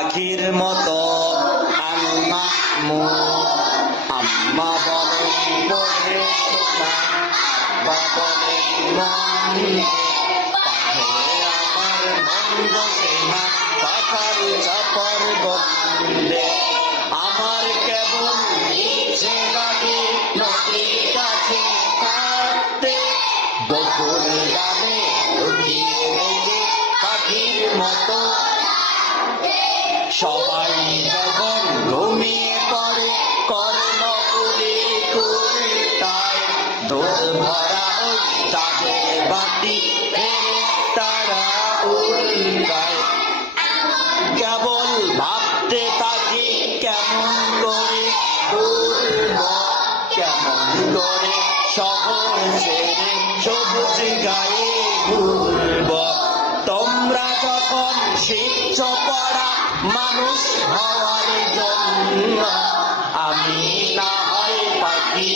পাখির মতো আমি মাহমুদ। আম্মা বলেন পড়ে শোনা, আব্বা বলেন মন দিয়ে। পাখে আমার মন বসে না পাখার চাপার গন্ধে। আমার কেবল ইচ্ছে লাগে নদীর কাছে থাকতে, বকুল গানে লুকিয়ে রেখে পাখির মতো। সবাই যখন ঘুমিয়ে পড়ে কর্ণ কুলি কুলটায়, দোল ভরা ওই তাদের বাতি তারা উল্টায়। কেবল ভাবতে থাকি কেমন করে ঘুরব, কেমন করে শহর ছেড়ে সবুজ গায়ে ঘুরব। তোমরা যখন শিখছ পড়া মানুষ হওয়ার জন্য, আমি না হয় পাখি